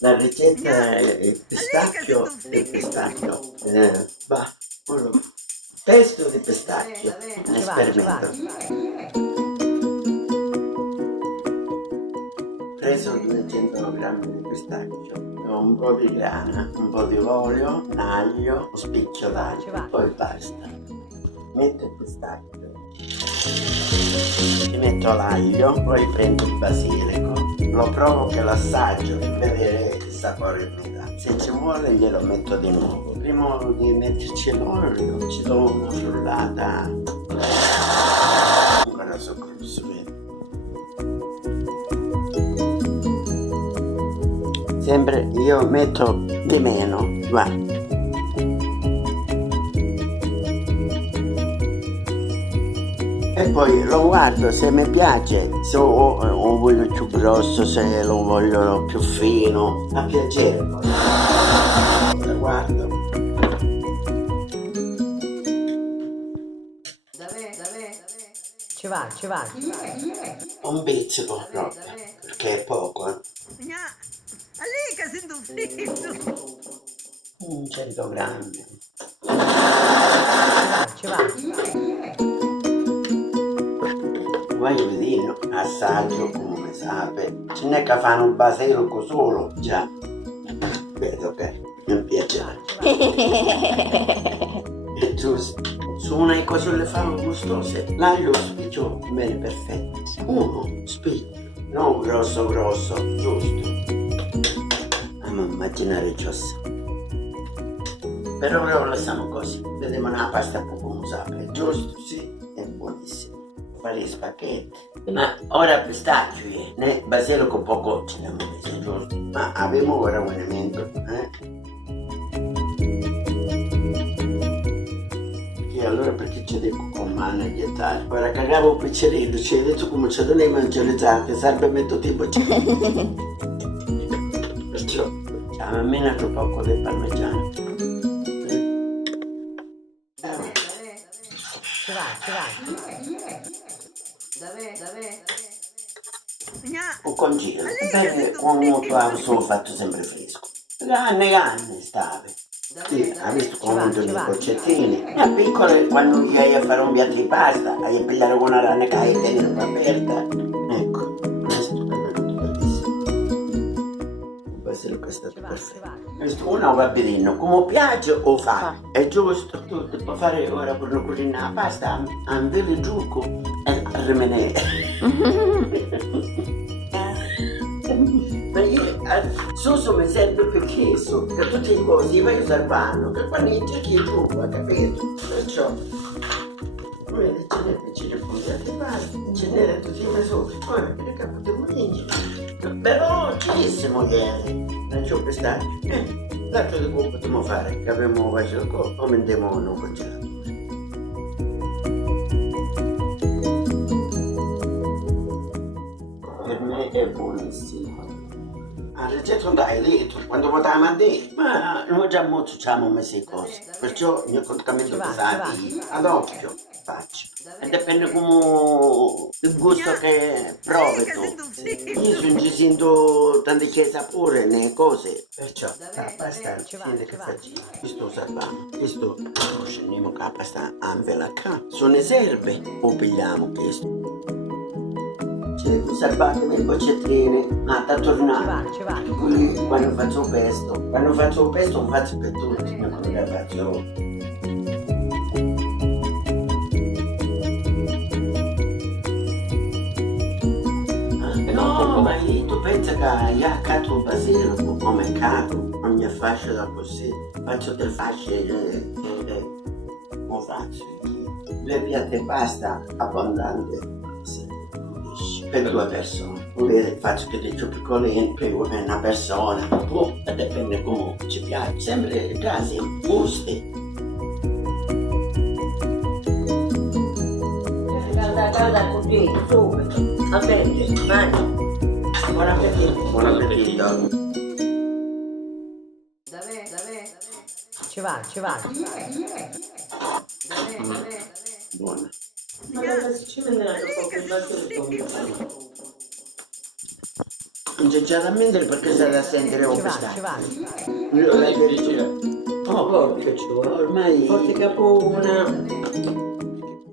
La ricetta è il pistacchio bah, pesto di pistacchio, un esperimento. Ho preso 200 grammi di pistacchio, un po' di grana, un po' di olio, un aglio, un spicchio d'aglio, poi basta. Metto il pistacchio, ci metto l'aglio, poi prendo il basilico, lo provo che l'assaggio per vedere il sapore che mi dà. Se ci vuole glielo metto di nuovo. Prima di metterci l'olio ci do una frullata ancora soccorso. Sempre io metto di meno, guarda. E poi lo guardo se mi piace, se lo voglio più grosso, se lo voglio più fino, a piacere. Lo guardo. Ci va. Un pizzico proprio, perché è poco. 100 grammi. Ci va. Voglio vedere, assaggio come sape. Ce n'è che fanno un basilico solo, già. Vedo che mi piace. È giusto. Su una cose le fanno gustose. L'aglio spiccio bene perfetto. Uno spicchio, non grosso, giusto. Immaginare giusto. Per ora lo lasciamo così. Vediamo una pasta come sape. È giusto? Sì, è buonissimo. Fare gli spaghetti. Ma ora pistacchio, né basilico poco ce l'abbiamo messo, giusto? Ma abbiamo ora un elemento, E allora perché ci dico con mano a gettare? Ora cagavo un piccerino, ci hai detto come ce ne evangelizzate, sarebbe metto tipo perciò almeno poco di parmigiano. Ci va. Un congelo, perché come tu avevo solo fatto sempre fresco. Ganne stave. Sì, ha visto come dei boccettini. A piccole, quando io a fare un piatto di pasta, a pigliare con una rana che hai tenuto aperta. Ecco, questo è venuto bellissimo. Questo è stato perfetto. Questo uno va benino, come piace o fa. È giusto, tu puoi fare ora per una cucina la pasta, a un velo giuco e a rimanere. Ma io Suso mi serve perché so che tutte le cose io voglio salvare, che quando io cerchi giù, ha capito? Perciò vedi, ce ne fondate basta, ce n'era tutti i mesori, poi che capo di mulini. Velocissimo ieri, non c'ho pistacchio. L'altro di cui potremmo fare, che abbiamo fatto o mendiamo un congelato. Per me è buonissimo. La ricetta non dai detto, quando votiamo a dire, ma noi già molto ci abbiamo messo le cose, perciò il mio contamento pesante ad occhio faccio. E dipende come il gusto che provi tu. Io sono ci sento tante sapore nelle cose, perciò la pasta sente che facciamo. Questo salviamo, questo lo scendiamo con la pasta anvela qua. Sono serve o pigliamo questo. Salvatemi i boccettini, ma da tornare. Ci va. Quando faccio pesto lo faccio per tutti, non lo faccio. No, ma tu pensi che io accatto un basilico come capo, non mi faccio da così, faccio del fasce lo faccio. 2 piatti di pasta abbondante. Per 2 persone, faccio che dei piccolini per una persona, dipende come ci piace, sempre casi, gusti. Guarda così, subito, attenti, mangi. Buon appetito. Buon appetito. Ci va. Buona. Ma ci venderanno poco il basilico. Non c'è già da mettere perché state a sentire come Ci sta. va. Oh, porca, ormai... Forte capona.